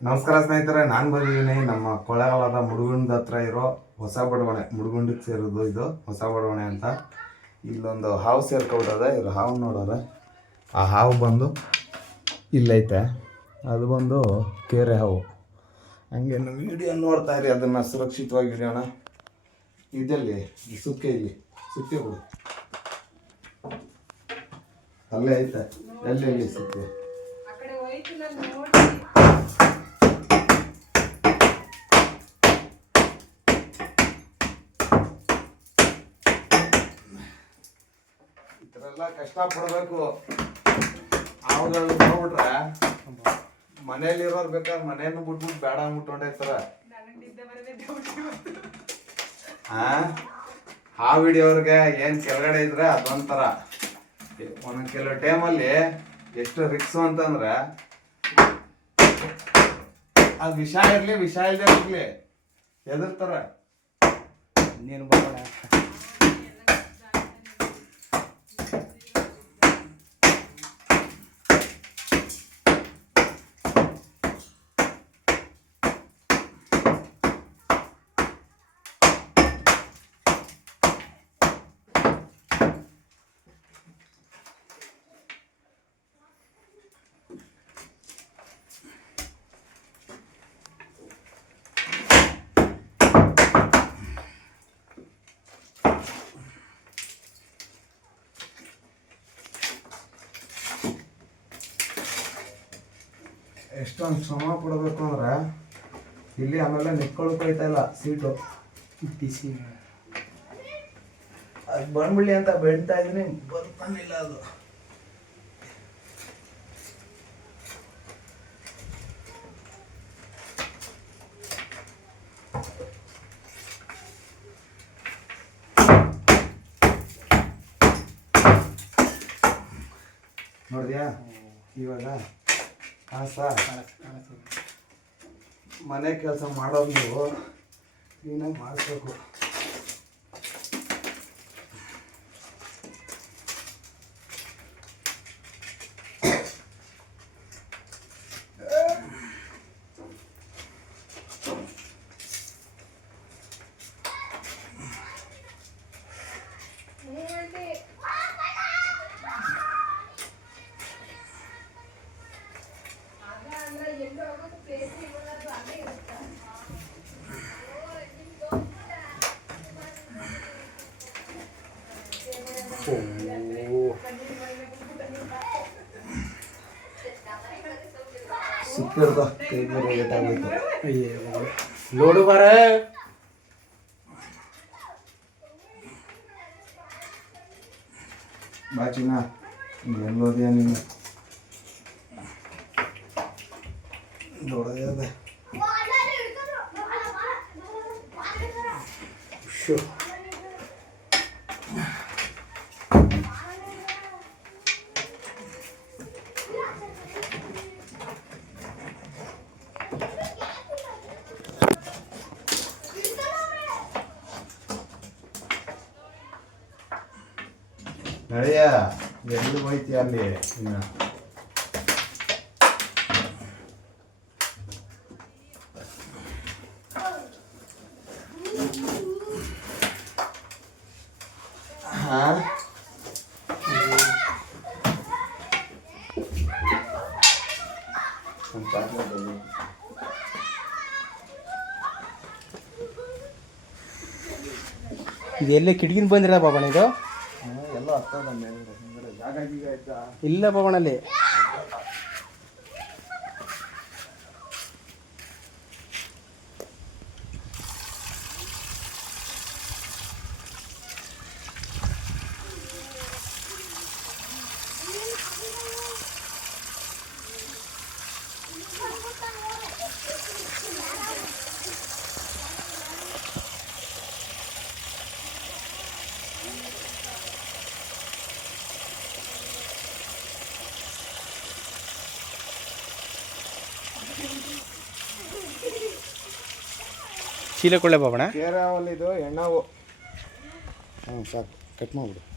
ನಮಸ್ಕಾರ ಸ್ನೇಹಿತರೆ, ನಾನು ಬಂದಿದ್ದೀನಿ ನಮ್ಮ ಕೊಳ್ಳೇಗಾಲದ ಮುಡುಗುಂಡ್ ಹತ್ರ ಇರೋ ಹೊಸ ಬಡಾವಣೆ. ಮುಡುಗುಂಡಿಗೆ ಸೇರೋದು ಇದು ಹೊಸ ಬಡಾವಣೆ ಅಂತ. ಇಲ್ಲೊಂದು ಹಾವು ಸೇರ್ಕೊಬಿಟ್ಟದೆ. ಇವ್ರು ಹಾವು ನೋಡೋರೆ. ಆ ಹಾವು ಬಂದು ಇಲ್ಲೈತೆ. ಅದು ಬಂದು ಕೇರೆ ಹಾವು. ಹಂಗೆ ವಿಡಿಯೋ ನೋಡ್ತಾ ಇರಿ, ಅದನ್ನು ಸುರಕ್ಷಿತವಾಗಿ ಹಿಡಿಯೋಣ. ಇದೆಲ್ಲಿ ಸುಕ್ಕೆ, ಇಲ್ಲಿ ಸುಕ್ಕೆ ಕೊಡು. ಅಲ್ಲೇ ಐತೆ. ಎಲ್ಲಿ ಸುಕ್ಕೆ? ಎಲ್ಲ ಕಷ್ಟಪಡಬೇಕು. ಅವುಗಳು ಹೋಗ್ಬಿಟ್ರೆ ಮನೇಲಿರೋರು ಬೇಕಾದ್ರೆ ಮನೇನು ಬಿಟ್ಬಿಟ್ಟು ಬೇಡ ಅಂದ್ಬಿಟ್ಟು ಆ ವಿಡಿಯೋವ್ರಿಗೆ ಏನು ಕೆಳಗಡೆ ಇದ್ರೆ ಅದೊಂಥರ. ಒಂದೊಂದು ಕೆಲವು ಟೈಮಲ್ಲಿ ಎಷ್ಟು ರಿಕ್ಸು ಅಂತಂದ್ರೆ, ಅದು ವಿಷ ಇರಲಿ ವಿಷ ಇಲ್ಲದೆ ಇರಲಿ ಎದುರ್ತಾರೆ. ಇನ್ನೇನು ಬರೋಣ. ಎಷ್ಟೊಂದು ಶ್ರಮ ಪಡಬೇಕು ಅಂದ್ರೆ ಇಲ್ಲಿ ಆಮೇಲೆ ನಿಂತ್ಕೊಳ್ಳೋಕೆ ಹೋಯ್ತಾ ಇಲ್ಲ ಸೀಟು ಬಿಸಿ. ಅದು ಬಂದ್ಬಿಡ್ಲಿ ಅಂತ ಬೆಳ್ತಾ ಇದ್ದೀನಿ, ಬರ್ತಾನಿಲ್ಲ ಅದು. ನೋಡಿದ್ಯಾ ಇವಾಗ? ಮನೆ ಕೆಲಸ ಮಾಡೋದು ನೀವು ಕ್ಲೀನಾಗಿ ಮಾಡಿಸ್ಬೇಕು. ಸಿಕ್ಕಿರ್ದ ಕೈ ಬೇರೆ ಏಟಾಗೋಯ್ತು. ಲೋಡು ಬಾರ. ಬಾಚಿನ ಎಲ್ಲೋದ್ಯಾ ನೀನು? ನೋಡೋದೇ ಅದೇ. ನಡೆಯ, ಎಲ್ಲಿ ಹೋಯ್ತೀಯ ಅಲ್ಲಿ ಇನ್ನು? ಇದೆಲ್ಲ ಕಿಟಕಿನ ಬಂದಿರ ಬಾಬಣ್ಣ? ಇದು ಎಲ್ಲ ಹತ್ತದ ಜಾಗ ಗೀಗ ಆಯ್ತಾ? ಇಲ್ಲ ಬಾಬಣ್ಣಲ್ಲಿ. ಚೀಲ ಕೊಳ್ಳೆ ಬಾಬಣ್ಣ. ಕೇರವಲ್ಲಿದು ಎಣ್ಣಾವು. ಸಾಕು, ಕಟ್ ಮಾಡಿಬಿಡು.